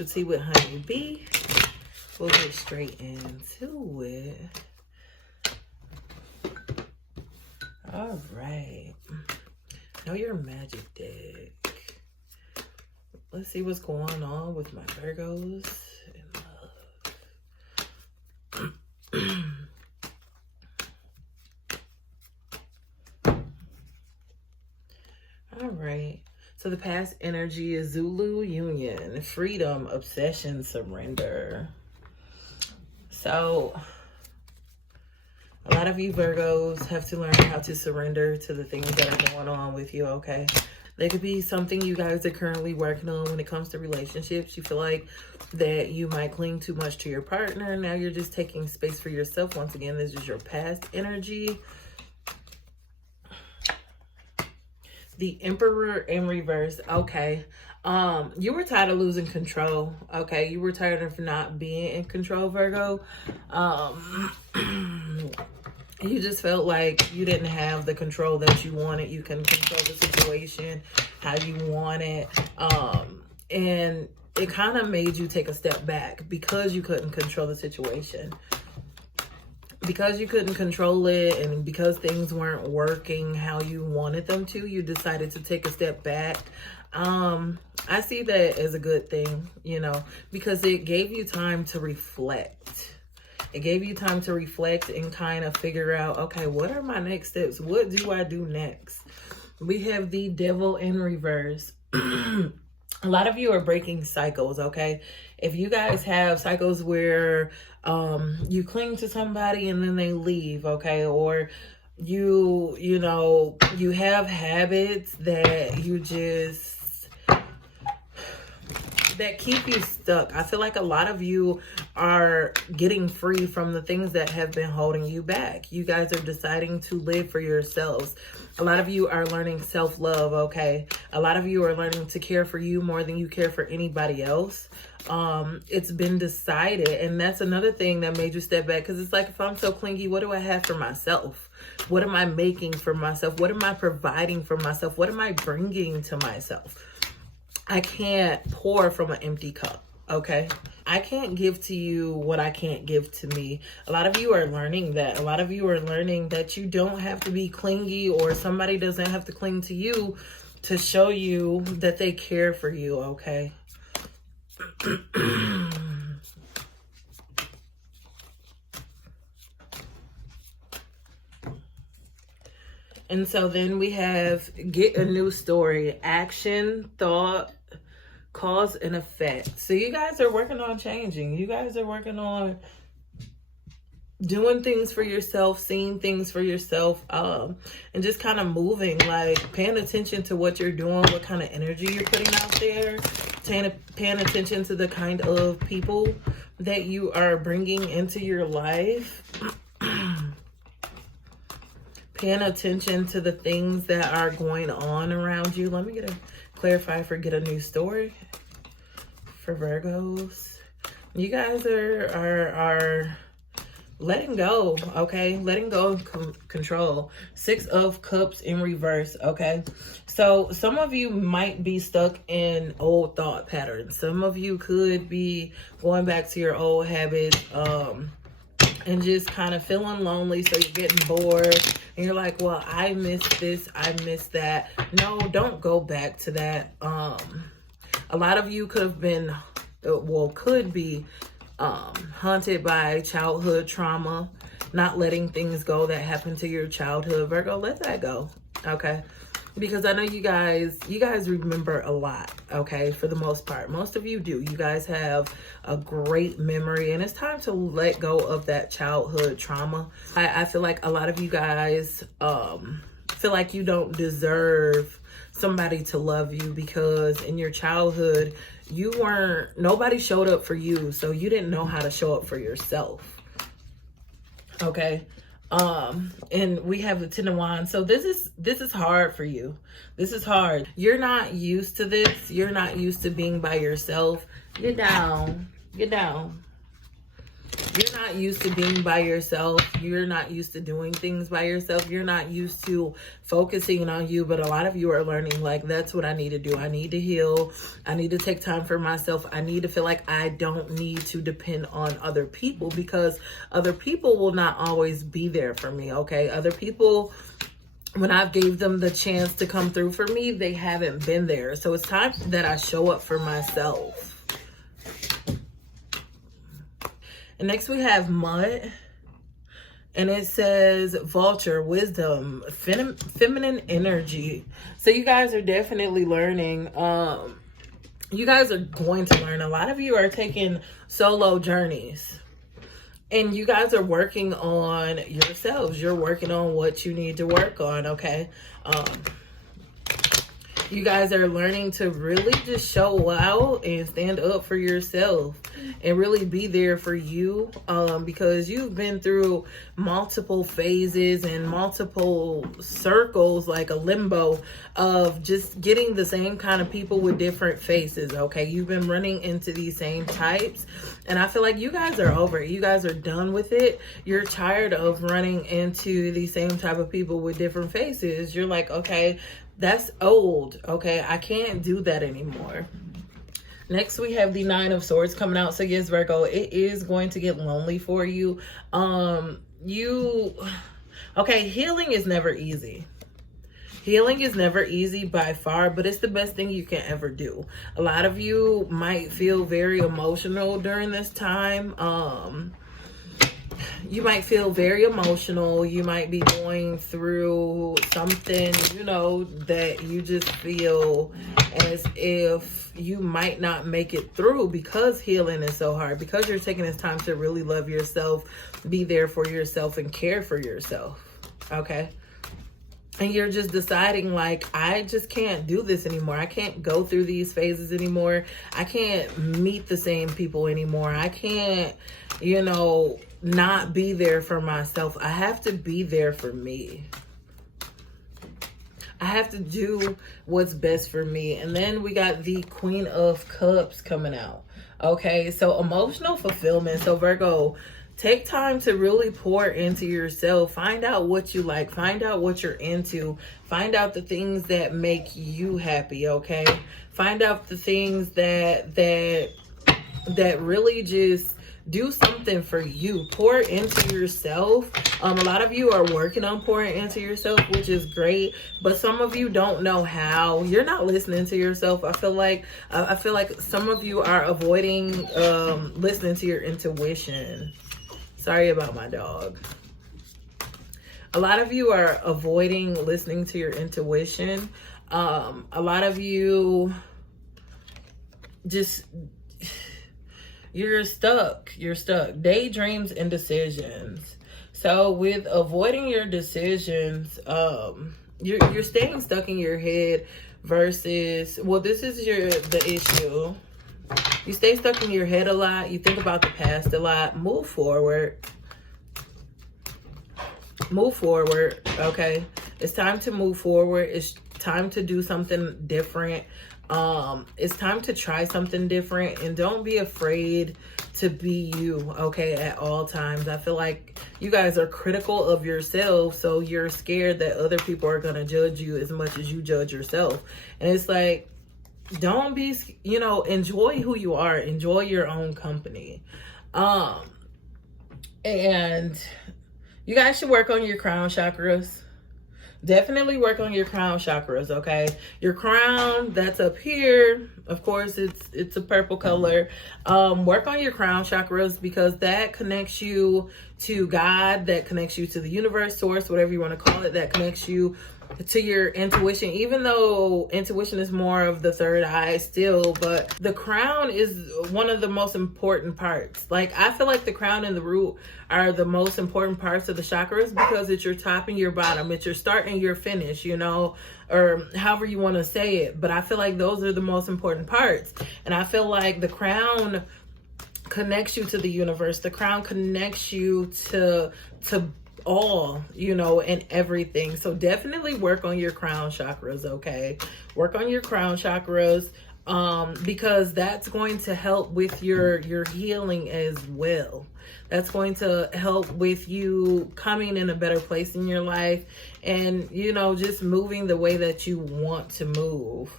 Specialty with Honey B. We'll get straight into it. All right. Know your magic deck. Let's see what's going on with my Virgos in love. All right. So the past energy is Zulu Union, freedom, obsession, surrender. So a lot of you Virgos have to learn how to surrender to the things that are going on with you, okay? There could be something you guys are currently working on when it comes to relationships. You feel like that you might cling too much to your partner. Now you're just taking space for yourself. Once again, this is your past energy. The Emperor in reverse. Okay. You were tired of losing control. Okay. You were tired of not being in control, Virgo. You just felt like you didn't have the control that you wanted. You can control the situation how you want it. And it kind of made you take a step back because you couldn't control the situation. Because you couldn't control it and because things weren't working how you wanted them to, you decided to take a step back. I see that as a good thing, you know, because it gave you time to reflect. It gave you time to reflect and kind of figure out, okay, what are my next steps? What do I do next? We have the Devil in reverse. A lot of you are breaking cycles, okay? If you guys have cycles where you cling to somebody and then they leave, okay? Or you know, you have habits that that keep you stuck. I feel like a lot of you are getting free from the things that have been holding you back. You guys are deciding to live for yourselves. A lot of you are learning self-love, okay? A lot of you are learning to care for you more than you care for anybody else. It's been decided, and that's another thing that made you step back, because it's like, if I'm so clingy, what do I have for myself? What am I making for myself? What am I providing for myself? What am I bringing to myself? I can't pour from an empty cup, okay? I can't give to you what I can't give to me. A lot of you are learning that. A lot of you are learning that you don't have to be clingy, or somebody doesn't have to cling to you to show you that they care for you, okay? And so then we have get a new story, action, thought, cause and effect. So you guys are working on changing. You guys are working on doing things for yourself, seeing things for yourself, and just kind of moving, like paying attention to what you're doing, what kind of energy you're putting out there, paying attention to the kind of people that you are bringing into your life. Paying attention to the things that are going on around you. Let me clarify for get a new story for Virgos. You guys are letting go, okay? Letting go of control. 6 of Cups in reverse, okay? So some of you might be stuck in old thought patterns. Some of you could be going back to your old habits, and just kind of feeling lonely, so you're getting bored and you're like, well, I miss this, I miss that. No, don't go back to that. A lot of you could have been, could be haunted by childhood trauma, not letting things go that happened to your childhood. Virgo, let that go, okay? Because I know you guys remember a lot, okay, for the most part. Most of you do. You guys have a great memory, and it's time to let go of that childhood trauma. I feel like a lot of you guys feel like you don't deserve somebody to love you, because in your childhood, nobody showed up for you, so you didn't know how to show up for yourself, okay? And we have the 10 of Wands. So this is hard for you. This is hard. You're not used to this. You're not used to being by yourself. Get down. Get down. You're not used to being by yourself. You're not used to doing things by yourself. You're not used to focusing on you. But a lot of you are learning, like, that's what I need to do. I need to heal. I need to take time for myself. I need to feel like I don't need to depend on other people, because other people will not always be there for me, okay? Other people, when I've gave them the chance to come through for me, they haven't been there. So it's time that I show up for myself. And next we have Mud. And it says vulture, wisdom, feminine energy. So you guys are definitely learning. You guys are going to learn. A lot of you are taking solo journeys. And you guys are working on yourselves. You're working on what you need to work on, okay? You guys are learning to really just show out and stand up for yourself and really be there for you, because you've been through multiple phases and multiple circles, like a limbo of just getting the same kind of people with different faces, okay? You've been running into these same types, and I feel like you guys are over it. You guys are done with it. You're tired of running into the same type of people with different faces. You're like, okay, that's old, okay? I can't do that anymore. Next, we have the Nine of Swords coming out. So yes, Virgo, it is going to get lonely for you. Okay, healing is never easy. Healing is never easy by far, but it's the best thing you can ever do. A lot of you might feel very emotional during this time. You might feel very emotional. You might be going through something, you know, that you just feel as if you might not make it through, because healing is so hard, because you're taking this time to really love yourself, be there for yourself, and care for yourself, okay? And you're just deciding, like, I just can't do this anymore. I can't go through these phases anymore. I can't meet the same people anymore. I can't, you know, not be there for myself. I have to be there for me. I have to do what's best for me. And then we got the Queen of Cups coming out. Okay, so emotional fulfillment. So Virgo, take time to really pour into yourself. Find out what you like. Find out what you're into. Find out the things that make you happy, okay? Find out the things that really just do something for you. Pour into yourself. A lot of you are working on pouring into yourself, which is great, but some of you don't know how. You're not listening to yourself. I feel like some of you are avoiding listening to your intuition. Sorry about my dog. A lot of you are avoiding listening to your intuition. A lot of you just, you're stuck. Daydreams and decisions. So with avoiding your decisions, you're staying stuck in your head versus, well, this is the issue. You stay stuck in your head a lot. You think about the past a lot. Move forward. Move forward, okay? It's time to move forward. It's time to do something different. It's time to try something different, and don't be afraid to be you, okay, at all times. I feel like you guys are critical of yourself, so you're scared that other people are going to judge you as much as you judge yourself. And it's like, don't be, you know, enjoy who you are. Enjoy your own company. And you guys should work on your crown chakras. Definitely work on your crown chakras, okay? Your crown, that's up here. Of course, it's a purple color. Work on your crown chakras, because that connects you to God, that connects you to the universe, source, whatever you want to call it, that connects you to your intuition. Even though intuition is more of the third eye still, but the crown is one of the most important parts. Like, I feel like the crown and the root are the most important parts of the chakras, because it's your top and your bottom. It's your start and your finish, you know, or however you want to say it. But I feel like those are the most important parts. And I feel like the crown connects you to the universe. The crown connects you to all, you know, and everything. So definitely work on your crown chakras, okay? Work on your crown chakras. because that's going to help with your healing as well. That's going to help with you coming in a better place in your life and, you know, just moving the way that you want to move.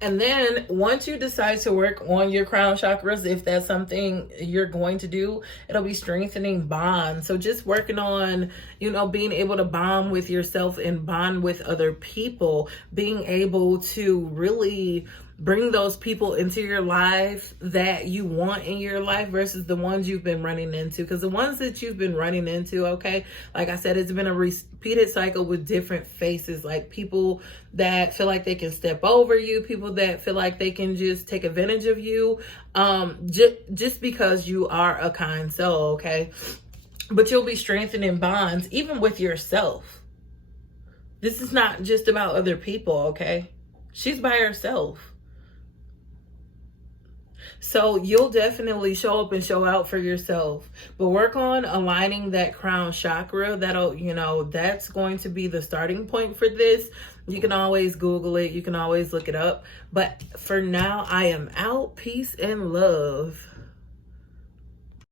And then once you decide to work on your crown chakras, if that's something you're going to do, it'll be strengthening bonds. So just working on, you know, being able to bond with yourself and bond with other people, being able to really bring those people into your life that you want in your life versus the ones you've been running into. Because the ones that you've been running into, okay, like I said, it's been a repeated cycle with different faces, like people that feel like they can step over you, people that feel like they can just take advantage of you, just because you are a kind soul, okay? But you'll be strengthening bonds even with yourself. This is not just about other people, okay? She's by herself. So you'll definitely show up and show out for yourself, but work on aligning that crown chakra. That'll, you know, that's going to be the starting point for this. You can always Google it. You can always look it up. But for now, I am out. Peace and love.